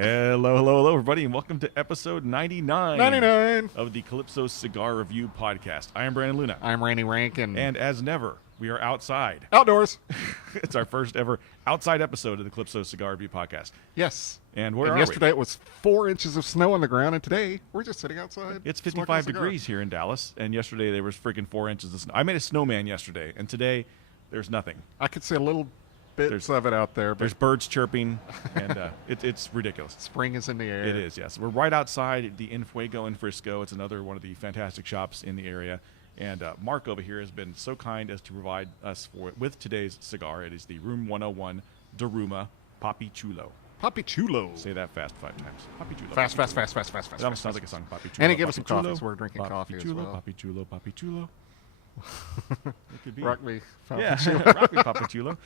Hello, everybody, and welcome to episode 99 of the Calypso Cigar Review Podcast. I am Brandon Luna. I'm Randy Rankin. And as never, we are outside. Outdoors. It's our first ever outside episode of the Calypso Cigar Review Podcast. Yes. And where are yesterday we? it was 4 inches of snow on the ground, and today we're just sitting outside. It's 55 degrees here in Dallas, and yesterday there was freaking 4 inches of snow. I made a snowman yesterday, and today there's nothing. I could see a little bits of it out there. But there's birds chirping, and it's ridiculous. Spring is in the air. It is, yes. We're right outside the En Fuego in Frisco. It's another one of the fantastic shops in the area. And Mark over here has been so kind as to provide us with today's cigar. It is the Room 101 Daruma Papi Chulo. Papi Chulo. Say that fast 5 times. Papi Chulo. Fast. That almost sounds like a song. Papi Chulo. And he gave us some Chulo, coffee, so we're drinking coffee as well. Papi Chulo, Papi Chulo. It could be. Rock me, Papi yeah, Chulo. Rock me, Papi Chulo.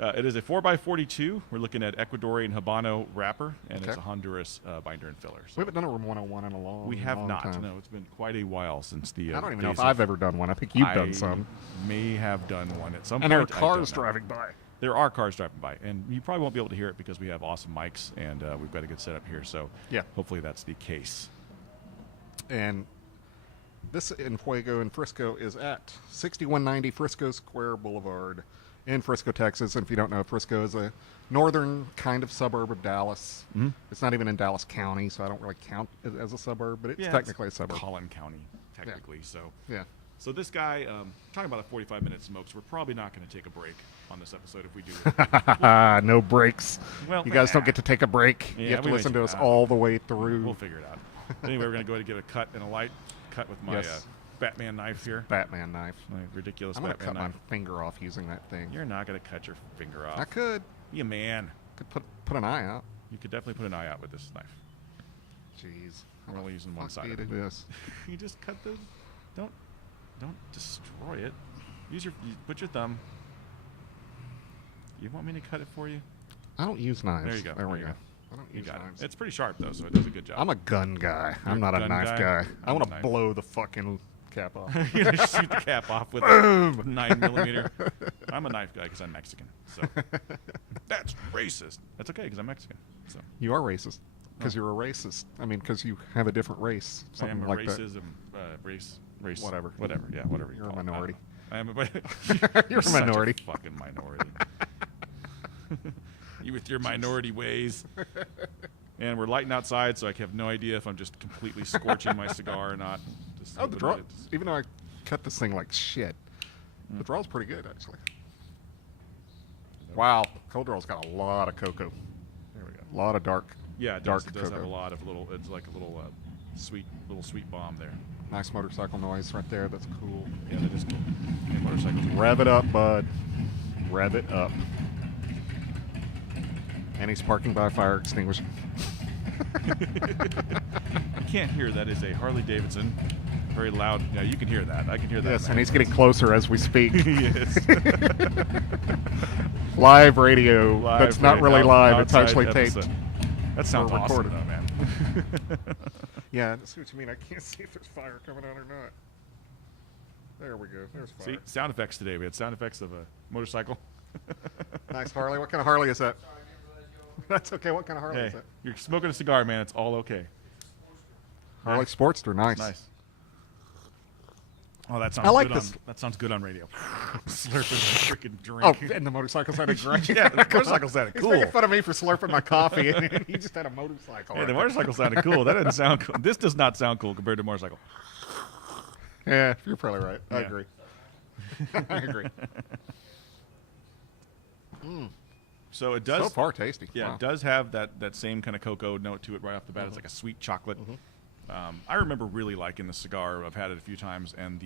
It is a 4x42. We're looking at Ecuadorian Habano wrapper, and it's a Honduras binder and filler. So we haven't done a Room 101 in a long time. We have not. No, it's been quite a while since the I don't even know if I've ever done one. I think you've done some. May have done one at some point. And there are cars driving by. There are cars driving by, and you probably won't be able to hear it because we have awesome mics, and we've got a good setup here, so yeah, hopefully that's the case. And this En Fuego in Frisco is at 6190 Frisco Square Boulevard in Frisco, Texas. And if you don't know, Frisco is a northern kind of suburb of Dallas. Mm-hmm. It's not even in Dallas County, so I don't really count it as a suburb, but it's technically a suburb. Collin County, technically. So yeah. So this guy, talking about a 45-minute smoke, so we're probably not going to take a break on this episode if we do. No breaks. Well, you guys don't get to take a break. Yeah, you have to listen to us all the way through. We'll figure it out. Anyway, we're going to go ahead and give it a cut and a light cut with my Batman knife here. Batman knife. My ridiculous I'm Batman knife. I'm going to cut my finger off using that thing. You're not going to cut your finger off. I could. Be a man. Could put an eye out. You could definitely put an eye out with this knife. Jeez. I'm only using one side. Do this. You just cut the... Don't destroy it. Put your thumb. You want me to cut it for you? I don't use knives. There you go. There we go. I don't use knives. It's pretty sharp though, so it does a good job. I'm a gun guy. I'm not a knife guy. I want to blow the fucking cap off. You're gonna shoot the cap off with a 9mm. I'm a knife guy because I'm Mexican. So that's racist. That's okay because I'm Mexican. So you are racist because you're a racist. I mean, because you have a different race. Something like racism. Race. Whatever. Yeah, whatever. You're a minority. I am You're a minority. Such a fucking minority. You with your minority ways. And we're lighting outside, so I have no idea if I'm just completely scorching my cigar or not. The draw. Even though I cut this thing like shit, the draw's pretty good actually. Wow, cold draw's got a lot of cocoa. There we go. A lot of dark. Yeah, it does have a lot of little. It's like a little sweet bomb there. Nice motorcycle noise right there. That's cool. Yeah, that is cool. Yeah, motorcycles. Rev it up, bud. Rev it up. And he's parking by a fire extinguisher. I can't hear. That is a Harley Davidson. Very loud. Yeah, you can hear that. I can hear that. Yes, and he's getting closer as we speak. Yes. Live radio. That's not really live. It's actually taped. That sounds recorded, awesome, though, man. Yeah, I see what you mean. I can't see if there's fire coming out or not. There we go. There's fire. See, sound effects today. We had sound effects of a motorcycle. Nice Harley. What kind of Harley is that? That's okay. What kind of Harley is that? You're smoking a cigar, man. It's all okay. Harley Sportster. Nice. Nice. Oh, that sounds I like good this. that sounds good on radio. Slurping a freaking drink. Oh, and the motorcycle sounded great. Yeah, the motorcycle sounded cool. He's making fun of me for slurping my coffee, and he just had a motorcycle. Yeah, the motorcycle sounded cool. That didn't sound cool. This does not sound cool compared to a motorcycle. Yeah, you're probably right. I Yeah. agree. I agree. So it does. So far, tasty. Yeah, Wow. It does have that same kind of cocoa note to it right off the bat. It's like a sweet chocolate. I remember really liking the cigar. I've had it a few times, and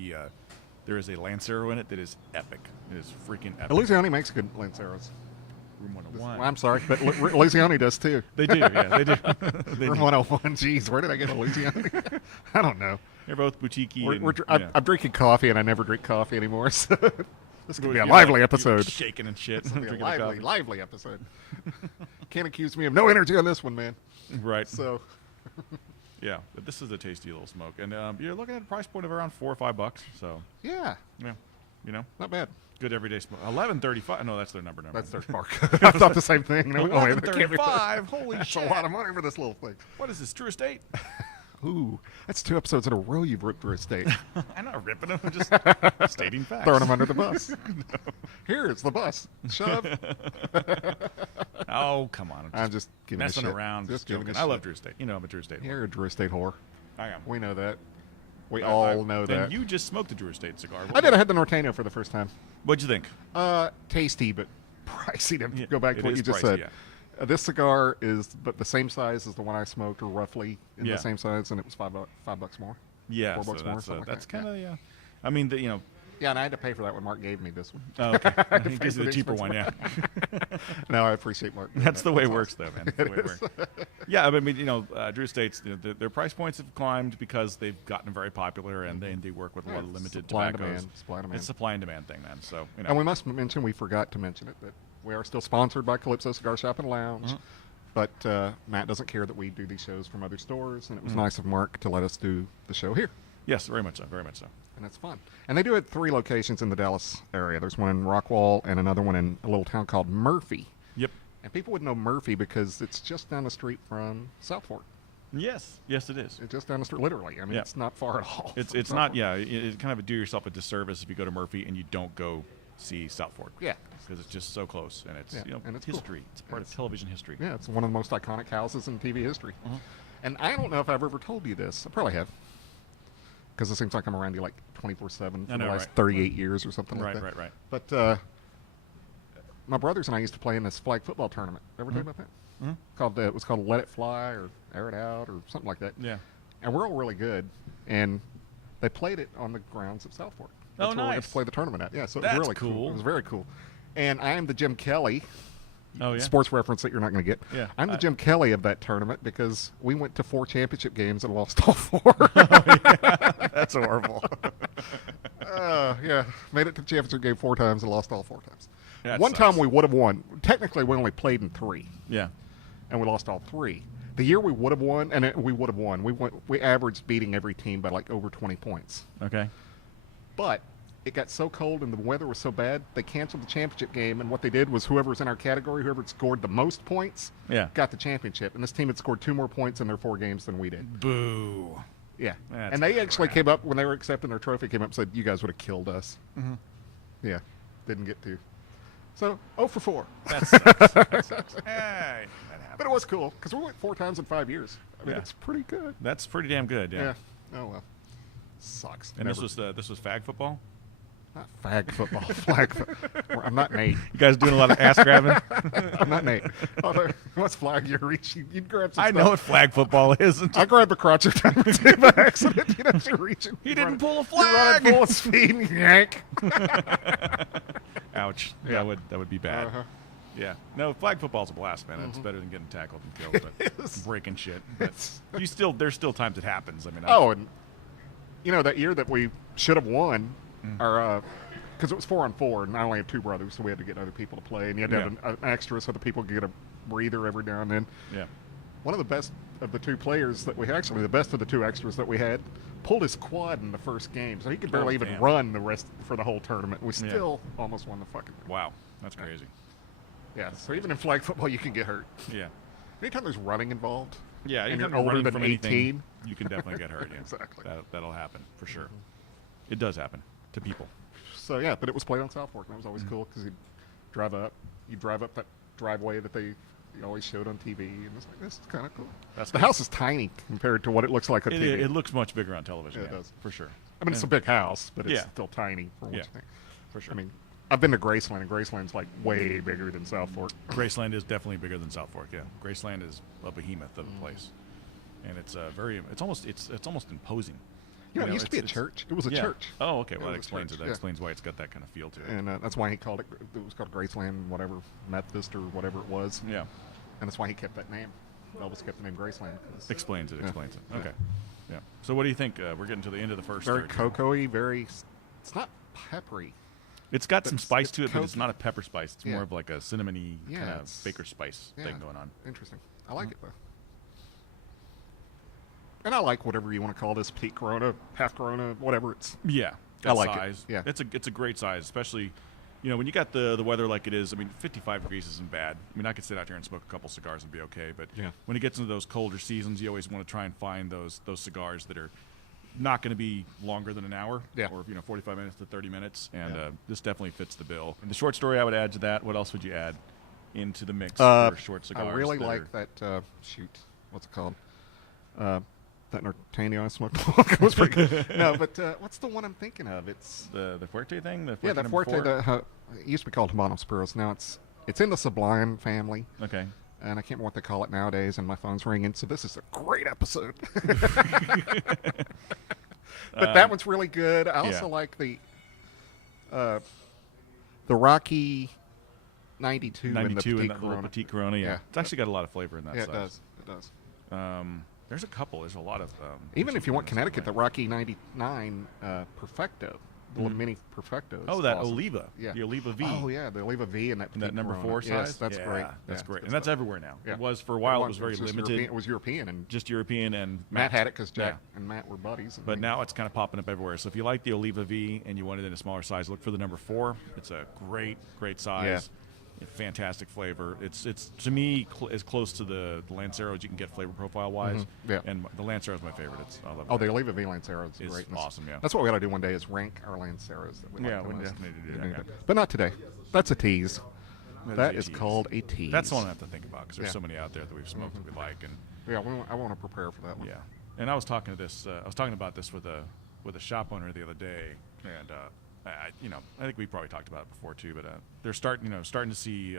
there is a Lancero in it that is epic. It is freaking epic. Louisiana makes good Lanceros. Room 101. I'm sorry, but Louisiana does too. They do, yeah, they do. Room 101. Jeez, where did I get a Louisiana? I don't know. They're both boutique-y. I'm drinking coffee, and I never drink coffee anymore, so this could be a lively episode. Shaking and shit. This will be a lively episode. Can't accuse me of no energy on this one, man. Right. So. Yeah, but this is a tasty little smoke, and you're looking at a price point of around $4 or $5. So yeah. You know, Not bad. good everyday smoke. 11.35. No, that's their number. That's their mark. I thought the same thing. No, 11.35. Holy that's shit! a lot of money for this little thing. What is this? True Estate? Ooh, that's 2 episodes in a row you've ripped through a state. I'm not ripping them. I'm just stating facts. Throwing them under the bus. No. Here, it's the bus. Shove. Oh, come on. I'm just giving messing a shit. around. Just giving joking. a I love shit. Drew Estate. You know I'm a Drew Estate whore. You're a Drew Estate whore. I am. We know that. We all know then that. you just smoked a Drew Estate cigar. I did. I had the Norteño for the first time. What'd you think? Tasty, but pricey to Yeah, go back to it what is you just pricey, said. yeah. This cigar is but the same size as the one I smoked, or roughly in Yeah. the same size, and it was $5 more. Yeah, $4 so more, that's, something like that's that. kind of, yeah. I mean, you know. Yeah, and I had to pay for that when Mark gave me this one. Oh, okay. I had to He pay gives you for the cheaper one, expensive yeah. No, I appreciate Mark. doing That's that. the way it That's works, awesome. though, man. That's the way it works. Yeah, I mean, you know, Drew Estates, you know, their price points have climbed because they've gotten very popular, and they work with a lot of limited Supply and tobaccos. demand, supply and demand. It's a supply and demand thing, man. So, you know. And we must mention, we forgot to mention it, that we are still sponsored by Calypso Cigar Shop and Lounge. But Matt doesn't care that we do these shows from other stores, and it was nice of Mark to let us do the show here. Yes, very much so. Very much so. And it's fun. And they do it at 3 locations in the Dallas area. There's one in Rockwall and another one in a little town called Murphy. Yep. And people would know Murphy because it's just down the street from South Fork. Yes. Yes, it is. It's just down the street, literally. I mean, Yeah. it's not far at all. It's from it's South not, Fork. yeah, it kind of do yourself a disservice if you go to Murphy and you don't go see South Fork. Yeah. Because it's just so close, and it's, Yeah, you know, and it's cool. history. It's part of It's- television history. Yeah, it's one of the most iconic houses in TV history. And I don't know if I've ever told you this. I probably have. Because it seems like I'm around you like 24/7 for I know, the last right. 38 years or something like that. Right. But my brothers and I used to play in this flag football tournament. Ever tell you about that? It was called Let It Fly or Air It Out or something like that. Yeah. And we're all really good. And they played it on the grounds of South Fork. Oh, That's where we got nice. to play the tournament at. Yeah, so it That's was really cool. It was very cool. And I am the Jim Kelly. Oh, yeah. Sports reference that you're not going to get. Yeah. I'm the Jim Kelly of that tournament because we went to 4 championship games and lost all 4. That's horrible. Yeah, made it to the championship game 4 times and lost all 4 times. That One sucks. time we would have won. Technically, we only played in 3, Yeah. and we lost all 3. The year we would have won, we would have won. We averaged beating every team by like over 20 points. Okay. But it got so cold and the weather was so bad, they canceled the championship game. And what they did was whoever was in our category, whoever had scored the most points, Yeah. got the championship. And this team had scored 2 more points in their 4 games than we did. Boo. Yeah. That's And they actually crap. came up, when they were accepting their trophy, came up and said, you guys would have killed us. Yeah. Didn't get to. So, 0 for 4. That sucks. That sucks. Hey, that happens. But it was cool, because we went 4 times in 5 years. I mean, Yeah. it's pretty good. That's pretty damn good. Yeah. Oh, well. Sucks. And Never- this was fag football. Not fag football. Flag football. I'm not Nate. You guys doing a lot of ass grabbing? I'm not Nate. Although, what's flag you reach? You'd grab some I stuff. know what flag football is. I grabbed the crotch of time or two by accident. You know, you're reaching. He You're didn't running- pull a You're flag. running full speed and you yank. Ouch. Yeah. That would be bad. Uh-huh. Yeah. No, flag football's a blast, man. It's better than getting tackled and killed, but is. breaking shit. But there's still times it happens. I mean, Oh, and you know that year that we should have won, because it was 4-on-4, and I only have 2 brothers, so we had to get other people to play, and you had to have an extra so the people could get a breather every now and then. yeah. One of the best of the 2 players that we actually the best of the 2 extras that we had pulled his quad in the first game, so he could barely even damn. run the rest for the whole tournament. We Yeah. still almost won the fucking. Wow. That's crazy. Yeah, so even in flag football, you can get hurt. Yeah. Anytime there's running involved, Yeah. and anytime you're older running than from 18, anything, you can definitely get hurt. Yeah. Exactly. That'll happen for sure. It does happen to people. So yeah, but it was played on South Fork, and that was always cool because you drive up that driveway that they always showed on TV, and it's like, this is kind of cool. That's The cool. house is tiny compared to what it looks like on TV. It looks much bigger on television. Yeah, it yeah, does. for sure. I mean, it's a big house, but it's Yeah. still tiny for what Yeah. you think. For sure. I mean, I've been to Graceland, and Graceland's like way bigger than South Fork. Graceland is definitely bigger than South Fork. Yeah, Graceland is a behemoth of a place, and it's it's almost imposing. You know, it used to be a it's- church. It was a yeah. church. Oh, okay. Well, It that was a explains church, it. That yeah. explains why it's got that kind of feel to it. And that's why he called it. It was called Graceland, whatever Methodist or whatever it was. Yeah, And that's why he kept that name. Elvis kept the name Graceland. 'Cause explains it. Yeah. Explains it. Yeah. Okay. Yeah. So, what do you think? We're getting to the end of the first. very third. cocoa-y, very. It's not peppery. It's got some It's- spice it's to it, but it's cokey. not a pepper spice. It's Yeah. more of like a cinnamony Yeah, kind of it's- baker spice thing going on. Interesting. I like it though. And I like whatever you want to call this, peak Corona, half Corona, whatever. It's Yeah. I like size. it. Yeah. It's a great size, especially, when you got the weather like it is. I mean, 55 degrees isn't bad. I mean, I could sit out here and smoke a couple cigars and be okay. But when it gets into those colder seasons, you always want to try and find those cigars that are not going to be longer than an hour, or 45 minutes to 30 minutes, and this definitely fits the bill. And the short story I would add to that. What else would you add into the mix for short cigars? I really like that. What's it called? That Norteño I smoked. It was pretty good. No, but what's the one I'm thinking of? It's the Fuerte thing. The Fuerte Fuerte. It used to be called Habanos Puros. Now it's in the Sublime family. Okay. And I can't remember what they call it nowadays, and my phone's ringing, so this is a great episode. But that one's really good. I also like the Rocky 92 and the Petite Corona. Yeah. It's actually got a lot of flavor in that size. It does. There's a couple. There's a lot of... even if you want Connecticut, the Rocky 99 Perfecto. The little mini Perfectos. Oh, that awesome. Oliva. Yeah. The Oliva V. Oh, yeah, the Oliva V and that number 4 size. Yes, that's great. That's great. And that's everywhere now. Yeah. It was for a while. It was very limited. It was European. And just European. And Matt had it because Jack and Matt were buddies. But now it's kind of popping up everywhere. So if you like the Oliva V and you want it in a smaller size, look for the number 4. It's a great size. Yeah. Fantastic flavor. It's to me as close to the Lancero as you can get flavor profile wise. Mm-hmm. Yeah. And the Lancero is my favorite. I love the Oliva V Lancero is great. Awesome. Yeah. That's what we got to do one day is rank our Lanceros that we like. We definitely do that. But not today. That's a tease. That is called a tease. That's the one I have to think about because there's so many out there that we've smoked that we like. And I want to prepare for that one. Yeah. And I was talking about this with a shop owner the other day, and I think we probably talked about it before too. But they're starting to see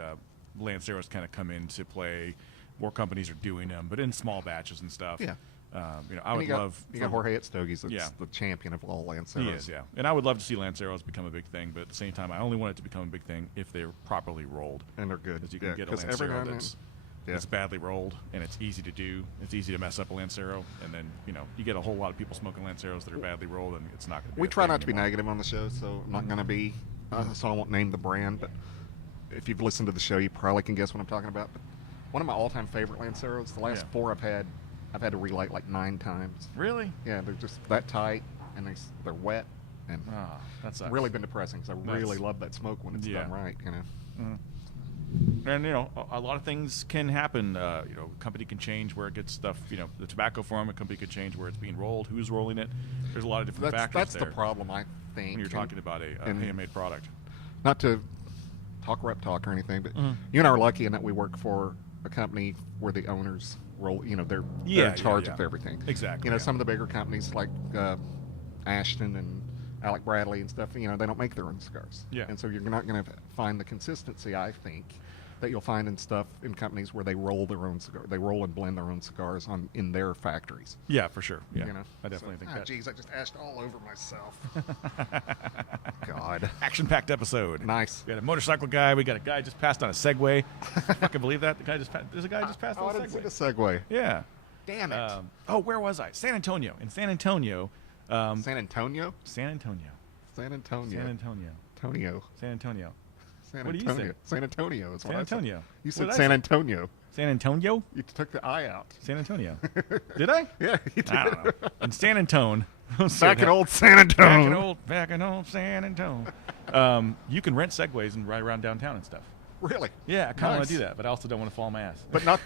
Lanceros kind of come into play. More companies are doing them, but in small batches and stuff. Yeah. I would love. You got Jorge at Stogie's. That's the champion of all Lanceros. He is, yeah. And I would love to see Lanceros become a big thing, but at the same time, I only want it to become a big thing if they're properly rolled. And they're good. Because you can get a Lancero that's badly rolled, and it's easy to do. It's easy to mess up a Lancero, and then you get a whole lot of people smoking Lanceros that are badly rolled, and it's not going to be. We try not to be negative on the show, so I'm not going to be. So I won't name the brand, but if you've listened to the show, you probably can guess what I'm talking about. But one of my all-time favorite Lanceros, the last 4 I've had to relight like 9 times. Really? Yeah, they're just that tight, and they're wet, and that's really been depressing because I really love that smoke when it's done right. And a lot of things can happen. A company can change where it gets stuff. The tobacco farm, a company could change where it's being rolled, who's rolling it. There's a lot of different factors. That's the problem, I think. When you're talking about a handmade product. Not to talk rep talk or anything, but you and I are lucky in that we work for a company where the owners roll. They're in charge of everything. Exactly. Some of the bigger companies like Ashton and Alec Bradley and stuff. They don't make their own cigars. Yeah. And so you're not going to find the consistency, I think, that you'll find in companies where they roll their own cigar. They roll and blend their own cigars in their factories. Yeah, for sure. Yeah. I definitely think that. Geez, I just ashed all over myself. God. Action-packed episode. Nice. We got a motorcycle guy. We got a guy just passed on a Segway. I can believe that. There's a guy just passed on a Segway. I didn't see the Segway. Yeah. Damn it. Where was I? San Antonio. In San Antonio. San Antonio? San Antonio. San Antonio. San Antonio. Antonio. San Antonio. What do you say? San Antonio is what San Antonio. I said. You said San Antonio. San Antonio? You took the I out. San Antonio. Did I? Yeah, you did. I don't know. In San Antone. Back in old San Antone. Back in old San Antone. You can rent Segways and ride around downtown and stuff. Really? Yeah, I kind of want to do that, but I also don't want to fall on my ass. But not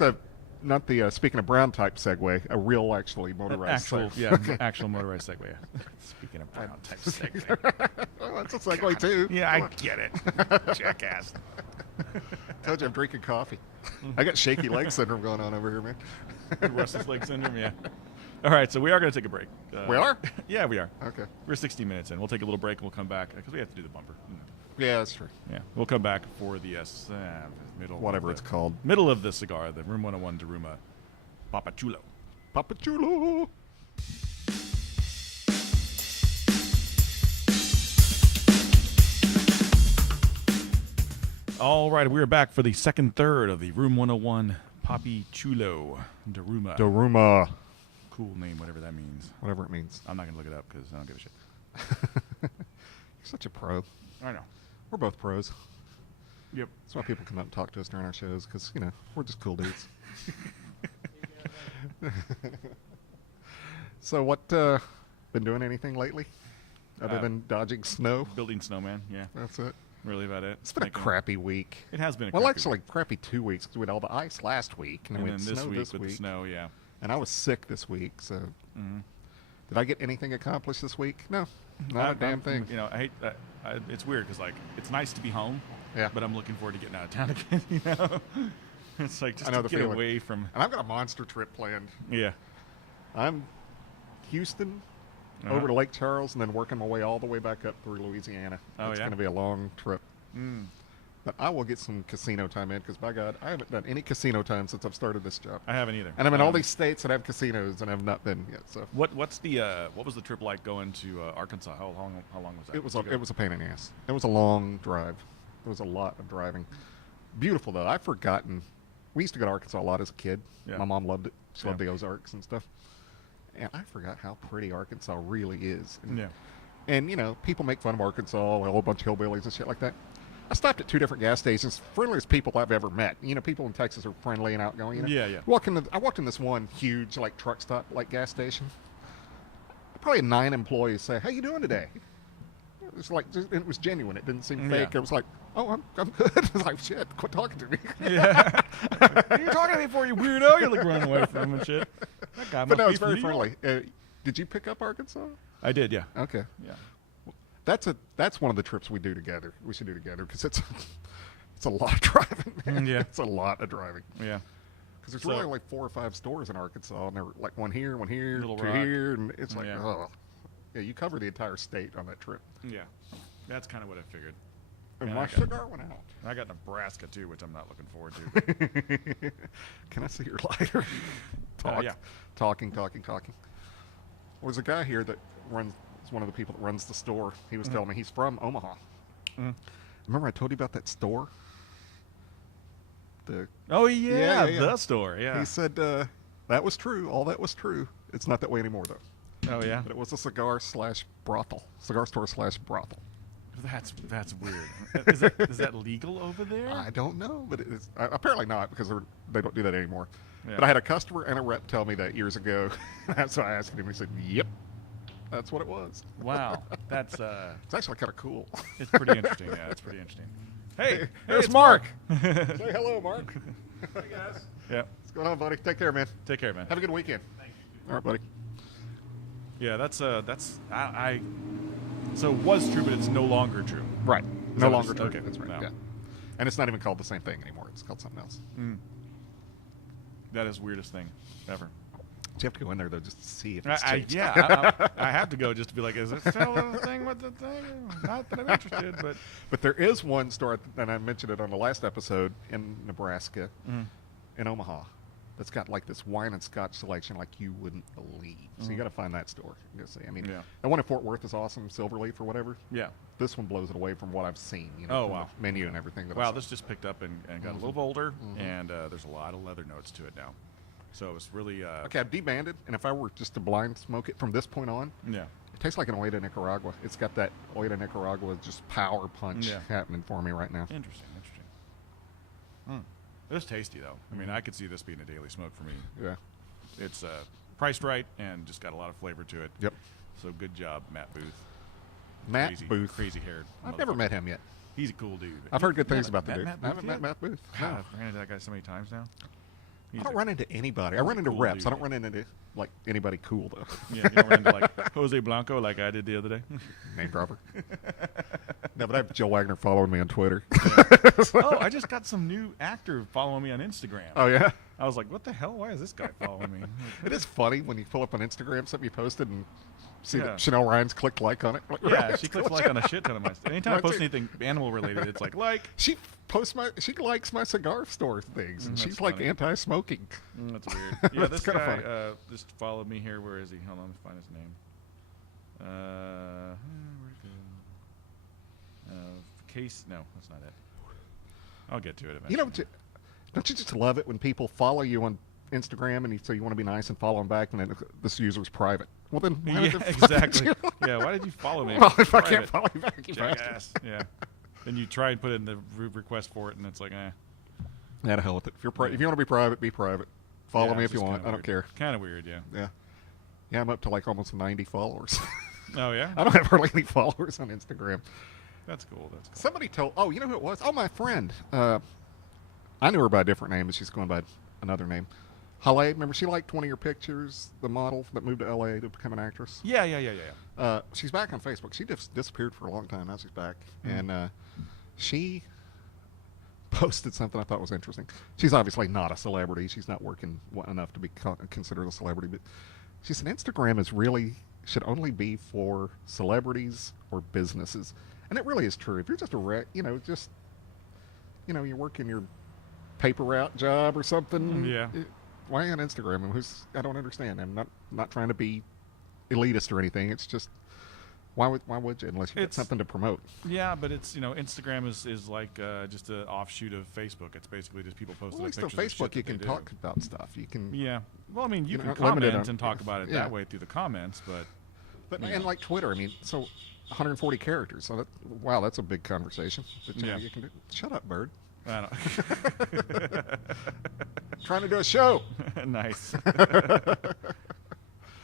the speaking of brown type Segway, a real actually motorized Segway. Actual motorized Segway. Speaking of brown type Segway. Well, that's a Segway too. Yeah, I get it. Jackass. Told you I'm drinking coffee. I got shaky leg syndrome going on over here, man. Restless leg syndrome, yeah. All right, so we are going to take a break. We are? Yeah, we are. Okay. We're 16 minutes in. We'll take a little break and we'll come back because we have to do the bumper. Yeah, that's true. Yeah, we'll come back for the middle. Whatever it's called. Middle of the cigar, the Room 101 Daruma Papi Chulo. Papi Chulo. All right, we are back for the second third of the Room 101 Papi Chulo Daruma. Daruma. Cool name, whatever that means. Whatever it means. I'm not going to look it up because I don't give a shit. You're such a pro. I know. We're both pros. Yep. That's why people come up and talk to us during our shows because, we're just cool dudes. So what, been doing anything lately? other than dodging snow. Building snowman, yeah. That's it. Really about it. It's been a crappy week. It has been a well, crappy actually, week. crappy 2 weeks because we had all the ice last week, and then we had this snow week this with week. the snow, yeah. And I was sick this week, so did I get anything accomplished this week? No, not a damn thing. You know, I hate that. It's weird because, like, it's nice to be home, Yeah. but I'm looking forward to getting out of town again, you know? It's like just I know to the get feeling. away from... And I've got a monster trip planned. Yeah. I'm Houston, over to Lake Charles, and then working my way all the way back up through Louisiana. Oh, It's yeah? going to be a long trip. Mm. But I will get some casino time in because, by God, I haven't done any casino time since I've started this job. I haven't either. And I'm in all these states that have casinos, and I've not been yet. So What was the trip like going to Arkansas? How long was that? it was a pain in the ass. It was a long drive. It was a lot of driving. Beautiful though. I've forgotten. We used to go to Arkansas a lot as a kid. Yeah. My mom loved it. She loved Yeah. the Ozarks and stuff. And I forgot how pretty Arkansas really is. And, Yeah. and you know, people make fun of Arkansas, a whole bunch of hillbillies and shit like that. I stopped at 2 different gas stations. Friendliest people I've ever met. You know, people in Texas are friendly and outgoing. You know? Yeah, yeah. I walked in this one huge like truck stop like gas station. Probably 9 employees say, "How you doing today?" It was like it was genuine. It didn't seem fake. Yeah. It was like, "Oh, I'm good." It was like, "Shit, quit talking to me." Yeah. You're talking to me for, you weirdo. You're like running away from him and shit. That guy But must no, be it's very from New York. friendly. Did you pick up Arkansas? I did, yeah. Okay. Yeah. That's one of the trips we do together. We should do together because it's a lot of driving. Man. Yeah. It's a lot of driving. Yeah. Because there's So- really like 4 or 5 stores in Arkansas, and they're like one here, Little 2 Rock. here, and it's like, Yeah. oh, yeah, you cover the entire state on that trip. Yeah. That's kind of what I figured. And And my I got- cigar went out. I got Nebraska too, which I'm not looking forward to. Can I see your lighter? Yeah. Talking. There's a guy here that runs. Is one of the people that runs the store. He was telling me he's from Omaha. Remember I told you about that store? Oh yeah, Yeah. the store. Yeah. He said that was true. All that was true. It's not that way anymore though. Oh yeah. But it was a cigar store / brothel. That's weird. Is that legal over there? I don't know, but it is apparently not because they don't do that anymore. Yeah. But I had a customer and a rep tell me that years ago. So I asked him. He said, "Yep, that's what it was." Wow. That's It's actually kind of cool. it's pretty interesting. Yeah, it's pretty interesting. Hey, There's it's Mark. Say hello, Mark. Hey guys. Yeah. What's going on, buddy? Take care, man. Take care, man. Have a good weekend. Thank you. All right, buddy. Yeah, that's I so it was true, but it's no longer true. Right. that No what longer it's- true. okay. That's right. No. Yeah. And it's not even called the same thing anymore. It's called something else. That is the weirdest thing ever. You have to go in there though just to see if it's changed. I have to go just to be like, is it still the thing with the thing? Not that I'm interested, but But there is one store, and I mentioned it on the last episode, in Nebraska, in Omaha, that's got like this wine and scotch selection like you wouldn't believe. So you got to find that store. You gotta see. I mean, Yeah. the one in Fort Worth is awesome, Silverleaf or whatever. yeah. This one blows it away from what I've seen. You know, Oh, from wow. the menu and everything. That I Wow, saw. this just picked up and got a little bolder, and there's a lot of leather notes to it now. So it's really Okay, I've debanded, and if I were just to blind smoke it from this point on, yeah. it tastes like an Oida Nicaragua. It's got that Oida Nicaragua just power punch Yeah. happening for me right now. Interesting. It's tasty though. I mean, I could see this being a daily smoke for me. Yeah. It's priced right and just got a lot of flavor to it. Yep. So good job, Matt Booth. Matt Crazy, Booth. crazy haired. I've never met him yet. He's a cool dude. I've heard good You things haven't about the met dude. Matt I haven't Booth met yet? Matt Booth. God, No. I've ran into that guy so many times now. He's I don't a- run into anybody. I he's run a into cool reps. I dude. don't run into like anybody cool though. Yeah, you don't run into like Jose Blanco like I did the other day. Name dropper. No, but I have Joe Wagner following me on Twitter. Oh, I just got some new actor following me on Instagram. Oh yeah. I was like, what the hell? Why is this guy following me? It is funny when you pull up on Instagram something you posted and see Yeah. that Chanel Ryan's clicked like on it. Like, Yeah, she clicks like on a shit ton of my stuff. Anytime I Right, post too. anything animal related, it's like. She likes my cigar store things, and That's she's like funny. anti-smoking. That's weird. Yeah, That's this kinda guy funny. just followed me here. Where is he? Hold on, let me find his name. Where'd it go? Case? No, that's not it. I'll get to it eventually. You know, don't you just love it when people follow you on Instagram and so you want to be nice and follow them back, and then this user's private? Well, then why Yeah, did it fucking exactly. you? Yeah, why did you follow me? Well, if I Private. can't follow you back, you bastard. Jackass. Yeah. Then you try and put in the request for it, and it's like, eh. Yeah, to hell with it. If you want to be private, be private. Follow Yeah, me it's if you just want. kinda I don't care. Kind of weird, yeah. Yeah. Yeah, I'm up to like almost 90 followers. Oh, yeah? I don't have hardly any followers on Instagram. That's cool. That's cool. Somebody told. Oh, you know who it was? Oh, my friend. I knew her by a different name, but she's going by another name. Halle, remember she liked one of your pictures, the model that moved to L.A. to become an actress? Yeah. She's back on Facebook. She disappeared for a long time. Now she's back. And she posted something I thought was interesting. She's obviously not a celebrity. She's not working enough to be considered a celebrity. But she said Instagram should only be for celebrities or businesses. And it really is true. If you're just you're working your paper route job or something. Yeah. Why on Instagram? I don't understand. I'm not trying to be elitist or anything. It's just why would you unless you get something to promote? Yeah, but it's Instagram is like just an offshoot of Facebook. It's basically just people posting At least pictures on of shit Facebook you that can they talk do. about stuff. You can. Yeah. Well, I mean, you can limited comment and talk about it that way through the comments, but and like Twitter, I mean, so 140 characters. So that's a big conversation. Yeah. You can do. Shut up, bird. I don't. Trying to do a show. Nice.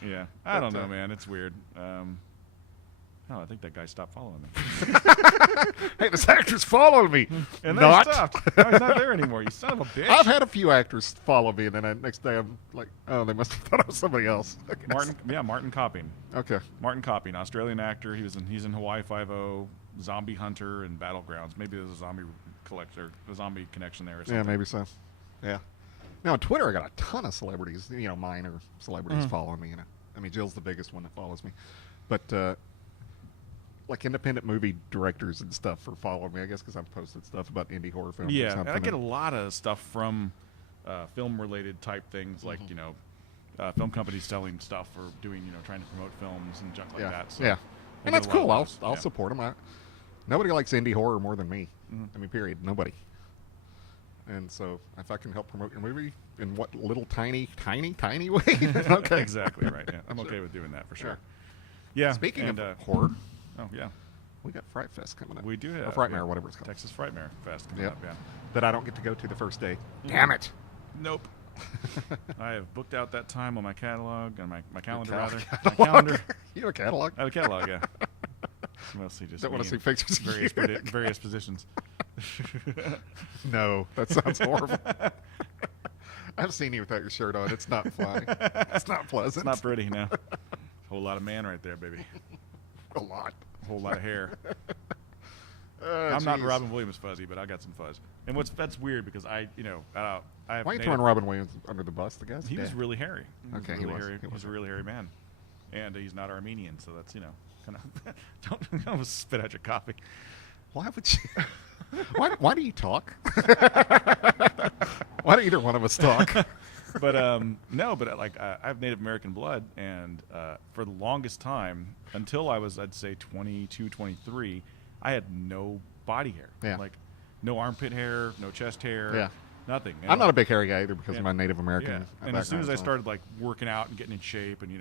Yeah, I don't know, man. It's weird. I think that guy stopped following me. Hey, this actor's following me. And then he stopped. No, he's not there anymore. You son of a bitch. I've had a few actors follow me, and then next day I'm like, oh, they must have thought I was somebody else. Martin Copping. Okay. Martin Copping, Australian actor. He's in Hawaii Five-0, Zombie Hunter, and Battlegrounds. Maybe there's a zombie connection there or something. Yeah, maybe so. Yeah. Now on Twitter, I got a ton of celebrities. Minor celebrities following me. I mean, Jill's the biggest one that follows me, but like independent movie directors and stuff are following me. I guess because I've posted stuff about indie horror films. Yeah, or something. and I get a lot of stuff from film-related type things, like film companies selling stuff or doing trying to promote films and junk like that. So yeah, and that's cool. I'll yeah. support them. Nobody likes indie horror more than me. I mean, period. Nobody. And so, if I can help promote your movie in what little tiny way, okay, exactly right. Yeah, I'm okay with doing that for sure. Yeah. Speaking of horror, oh yeah, we got Fright Fest coming up. We do or have Frightmare, or whatever it's called. Texas Frightmare Fest coming up. Yeah. That I don't get to go to the first day. Damn it. Nope. I have booked out that time on my catalog and my calendar rather. Catalog? My calendar. You have a catalog? I have a catalog. Yeah. It's mostly just don't want to see pictures. Various positions. No, that sounds horrible. I've seen you without your shirt on. It's not fun. It's not pleasant. It's not pretty, no. A whole lot of man right there, baby. A lot. A whole lot of hair. I'm not Robin Williams fuzzy, but I got some fuzz. And that's weird because I have. Why are you throwing Robin Williams under the bus? The guy's He dead. was really hairy. Okay, he was. He's a really hairy man, and he's not Armenian, so that's kind of don't spit out your coffee. Why would you? Why do you talk? Why do either one of us talk? But no, but I have Native American blood, and for the longest time, until I was, I'd say 22, 23, I had no body hair. Yeah. Like no armpit hair, no chest hair. Yeah. Nothing. I'm not a big hairy guy either because of my Native American Yeah. And as soon as I background, so. started like working out and getting in shape and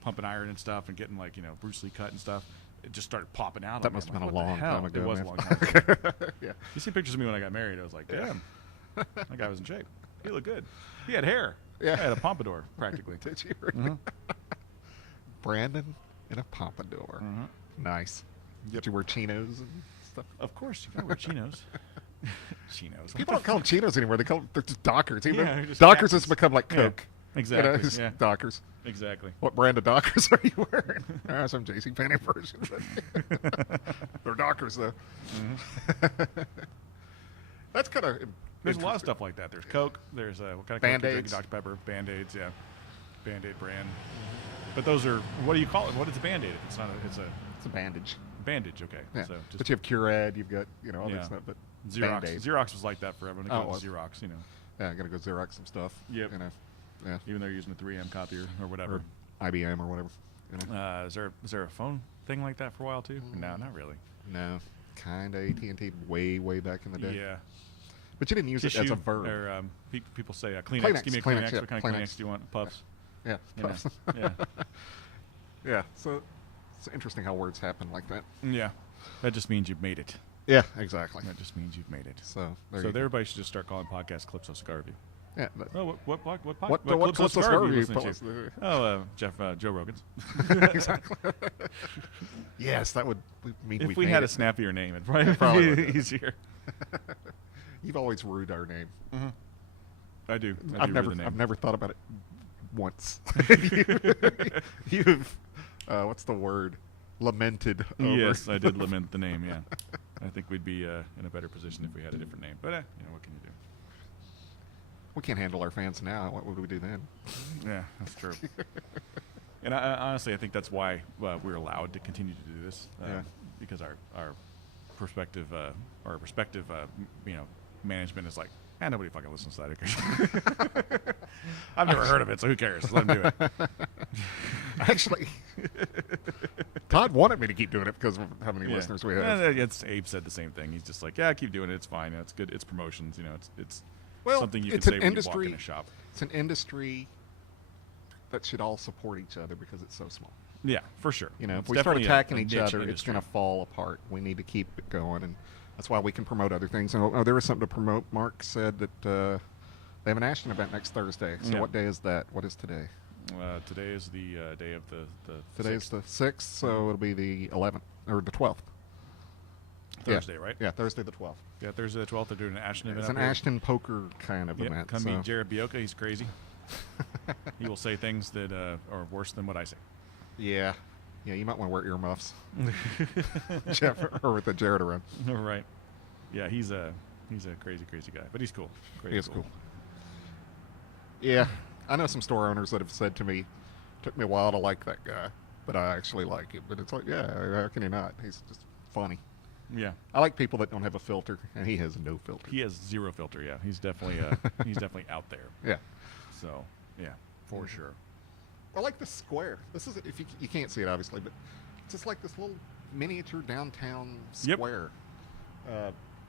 pumping iron and stuff and getting like Bruce Lee cut and stuff, it just started popping out. That must have been a long time ago. It was man. a long time ago. Yeah. You see pictures of me when I got married, I was like, damn, that guy was in shape. He looked good. He had hair. Yeah. I had a pompadour practically. Did you really? Brandon in a pompadour. Nice. Did you wear chinos and stuff? Of course, you gotta wear chinos. Chinos. People don't call them chinos anymore. They're just Dockers. Even Yeah, just Dockers khakis. has become like Coke. Exactly. Just Yeah. Dockers. Exactly. What brand of Dockers are you wearing? Some JCPenney version. They're Dockers, though. That's kind of... There's a lot of stuff like that. There's Coke. There's what kind of Coke you drink? Dr. Pepper. Band-Aids, yeah. Band-Aid brand. But those are... What do you call it? What is a Band-Aid? It's not a... It's a bandage. Bandage, okay. Yeah. So just but you have Curad, you've got, all that stuff. But Xerox. Band-Aid. Xerox was like that forever. And Oh, it was. Xerox, Yeah, I got to go Xerox some stuff. Yep. Yeah. Even though they're using a 3M copier or whatever. Or IBM or whatever. Is there a phone thing like that for a while too? No, not really. No. Kind of AT&T way back in the day. Yeah. But you didn't use it as a verb. Or people say Kleenex. Kleenex. Give me a Kleenex, Kleenex. yeah. What kind of Kleenex do you want? Puffs. Yeah. Puffs. Yeah. Yeah. So it's interesting how words happen like that. Yeah. That just means you've made it. Yeah, exactly. That just means you've made it. So everybody should just start calling podcasts Calypso Cigar Review. Yeah. What Calypso Cigar Review Podcast? Joe Rogan's. Exactly. Yes, that would mean if we had a snappier name, it'd probably Probably be easier. You've always rued our name. Mm-hmm. I do. I've never thought about it once. You've what's the word? Lamented over. Yes, I did lament the name. Yeah, I think we'd be in a better position if we had a different name. But what can you do? We can't handle our fans now. What would we do then? Yeah, that's true. And honestly, I think that's why we're allowed to continue to do this, because our respective management is like, nobody fucking listens to that. I've never heard of it, so who cares? Let them do it. Actually, Todd wanted me to keep doing it because of how many listeners we have. Abe said the same thing. He's just like, keep doing it. It's fine. It's good. It's promotions. It's something you can say when you walk in a shop. It's an industry that should all support each other because it's so small. Yeah, for sure. If we start attacking each other, it's going to fall apart. We need to keep it going, and that's why we can promote other things. And there was something to promote. Mark said that they have an Ashton event next Thursday. So what day is that? What is today? Today is the day of the Today is the 6th, so it'll be the 11th or the 12th. Thursday, right? Yeah, Thursday the 12th. Yeah, Thursday the 12th. They're doing an Ashton event. It's an Ashton poker kind of event. Come meet Jared Bioka. He's crazy. He will say things that are worse than what I say. Yeah, you might want to wear earmuffs. Jeff, or with the Jared around. Right. Yeah, he's a crazy guy, but he's cool. He is cool. Yeah, I know some store owners that have said to me, took me a while to like that guy, but I actually like him. But it's like, how can you not? He's just funny. Yeah. I like people that don't have a filter, and he has no filter. He has zero filter. Yeah, he's definitely out there. Yeah. So for sure. I like the square. This is if you can't see it obviously, but it's just like this little miniature downtown square.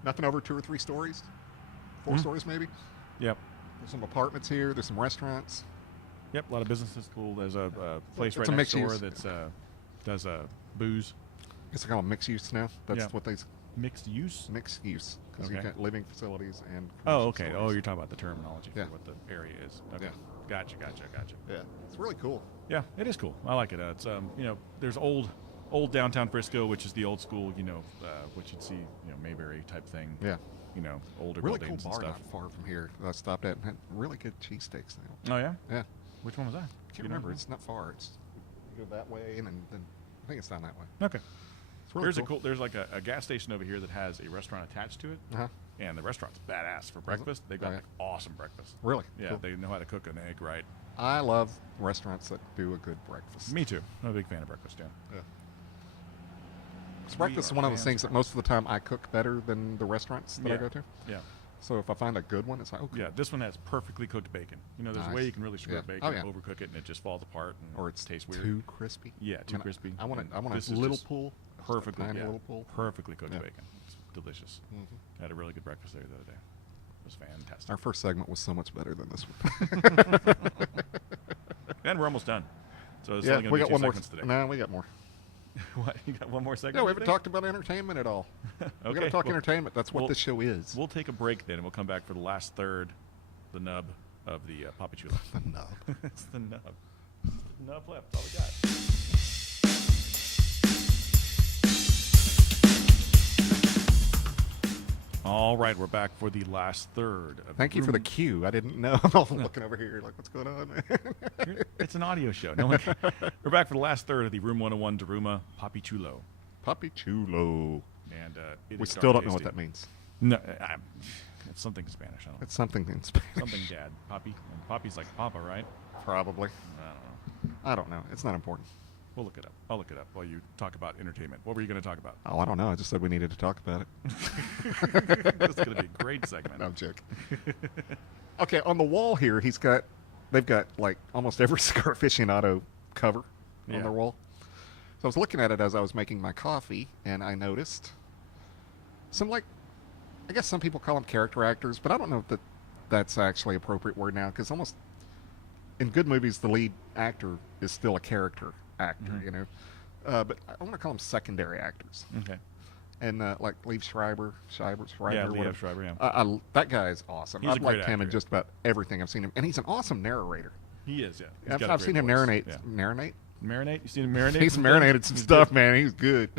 Nothing over 2 or 3 stories, 4 stories maybe. Yep. There's some apartments here. There's some restaurants. Yep, a lot of businesses. Cool. There's a place right a next door use. that's does booze. It's called mixed use now. That's what they mixed use. Mixed use because you got living facilities and. Okay. Facilities. You're talking about the terminology for what the area is. Okay. Yeah. Gotcha. Yeah, it's really cool. Yeah, it is cool. I like it. It's there's old downtown Frisco, which is the old school, what you'd see, Mayberry type thing. Yeah. Older really buildings cool bar and stuff. not far from here that I stopped at and had really good cheesesteaks now. Oh yeah. Yeah. Which one was that? I can't remember. It's not far. It's you go that way and then I think it's down that way. Okay. It's really There's like a gas station over here that has a restaurant attached to it. Uh-huh. And the restaurant's badass for breakfast. They've got awesome breakfast. Really? Yeah, Cool. They know how to cook an egg right. I love restaurants that do a good breakfast. Me too. I'm a big fan of breakfast, Yeah. So breakfast is one of those things that most of the time I cook better than the restaurants that I go to. Yeah. So if I find a good one, it's like, okay. Yeah, this one has perfectly cooked bacon. There's a way you can really screw up bacon, overcook it, and it just falls apart. Or it tastes weird. Too crispy. Yeah, too crispy. I want a little pool. Perfectly, little pool. Perfectly cooked bacon. It's delicious. I had a really good breakfast there the other day. It was fantastic. Our first segment was so much better than this one. And we're almost done. So it's yeah, only we going to got be 2 one more. segments today. No, we got more. What? You got one more segment? Yeah, we haven't talked about entertainment at all. We're going to talk entertainment. That's what this show is. We'll take a break then, and we'll come back for the last third, the nub of the Papi Chulo. The nub. It's the nub. Nub left. That's all we got. All right, we're back for the last third. Thank you for the cue. I didn't know. I'm all looking over here like, what's going on? It's an audio show. No one. We're back for the last third of the Room 101 Daruma Papi Chulo. Papi Chulo. And we still don't know what that means. No, it's something in Spanish. I don't know. It's something in Spanish. Something dad. Papi. And Papi's like Papa, right? Probably. I don't know. I don't know. It's not important. We'll look it up. I'll look it up while you talk about entertainment. What were you going to talk about? Oh, I don't know. I just said we needed to talk about it. This is going to be a great segment. No, I'm joking. Okay, on the wall here, they've got like almost every cigar aficionado cover on their wall. So I was looking at it as I was making my coffee, and I noticed some I guess some people call them character actors, but I don't know if that's actually an appropriate word now, because almost in good movies, the lead actor is still a character actor, but I want to call them secondary actors. Okay. and like Liev Schreiber, Yeah, Liev Schreiber. Yeah, that guy is awesome. He's a I've great liked him in actor, just about everything I've seen him, and he's an awesome narrator. he is. Yeah, He's got a I've great seen him voice. marinate. Yeah. Marinate? Marinate? You seen him marinate? He's some marinated things? some He's stuff, good. man. He's good.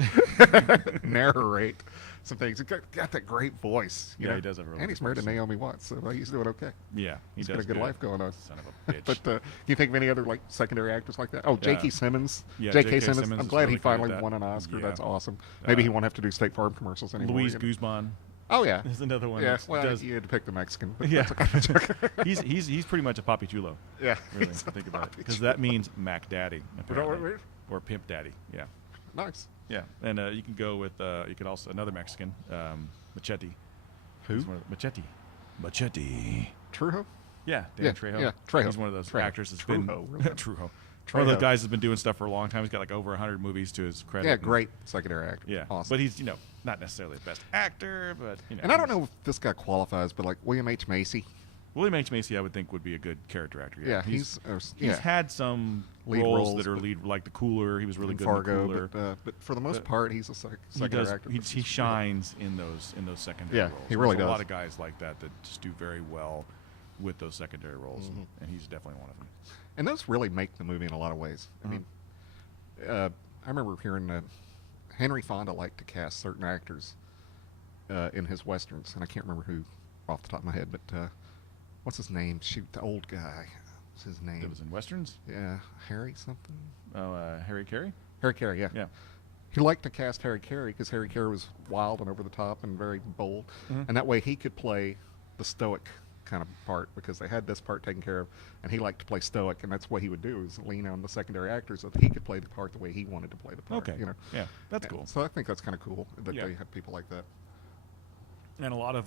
Narrate some things. He's got that great voice. You Yeah, know? he does have a really And he's good married to voice. Naomi Watts, so he's doing okay. Yeah, He's he got a does good life going on. Son of a bitch. But can you think of any other like secondary actors like that? Oh, J.K. Simmons. Yeah, J.K. J.K. Simmons. Simmons I'm is glad really he great at finally that. won an Oscar. Yeah. That's awesome. Maybe he won't have to do State Farm commercials anymore. Luis you know? Guzman Oh yeah. is another one. Yeah. that Well, does, you had to pick the Mexican. But yeah. that's okay. he's pretty much a Papi Chulo. Yeah. Really, He's to a think about it, Papi because Chulo. that means Mac Daddy, Is that what it apparently. means? Or Pimp Daddy. Yeah, Nice. yeah. And you can go with you could also another Mexican, Machete. Who? He's one of Machete. Trujo. Yeah, Dan Yeah, Trejo. yeah, Trejo. He's one of those Trejo. actors that's been Trujo, really. Trujo. One of those Trejo. guys that's been doing stuff for a long time. He's got like over 100 movies to his credit. Yeah, and- great secondary actor. Yeah, Awesome. but he's not necessarily the best actor, but and I don't he's- know if this guy qualifies, but like William H. Macy. William H. Macy, I would think, would be a good character actor. Yeah, he's yeah. had some Lead roles roles, that are but- lead, like the Cooler. He was really in good Fargo, in the Cooler. but for the most But part, he's a secondary actor. He shines in those secondary Yeah, roles. he really There's a lot does. of guys like that just do very well with those secondary roles, Mm-hmm. and he's definitely one of them. And those really make the movie in a lot of ways. I mean, I remember hearing Henry Fonda liked to cast certain actors in his westerns, and I can't remember who off the top of my head, but what's his name? Shoot, the old guy. What's his name? That was in westerns. Yeah, Harry something. Oh, Harry Carey. Harry Carey, yeah. Yeah. He liked to cast Harry Carey because Harry Carey was wild and over the top and very bold, and that way he could play the stoic kind of part because they had this part taken care of, and he liked to play stoic, and that's what he would do is lean on the secondary actors so that he could play the part the way he wanted to play the part. Okay. You know. Yeah, that's And cool. So I think that's kind of cool that Yeah. they have people like that. And a lot of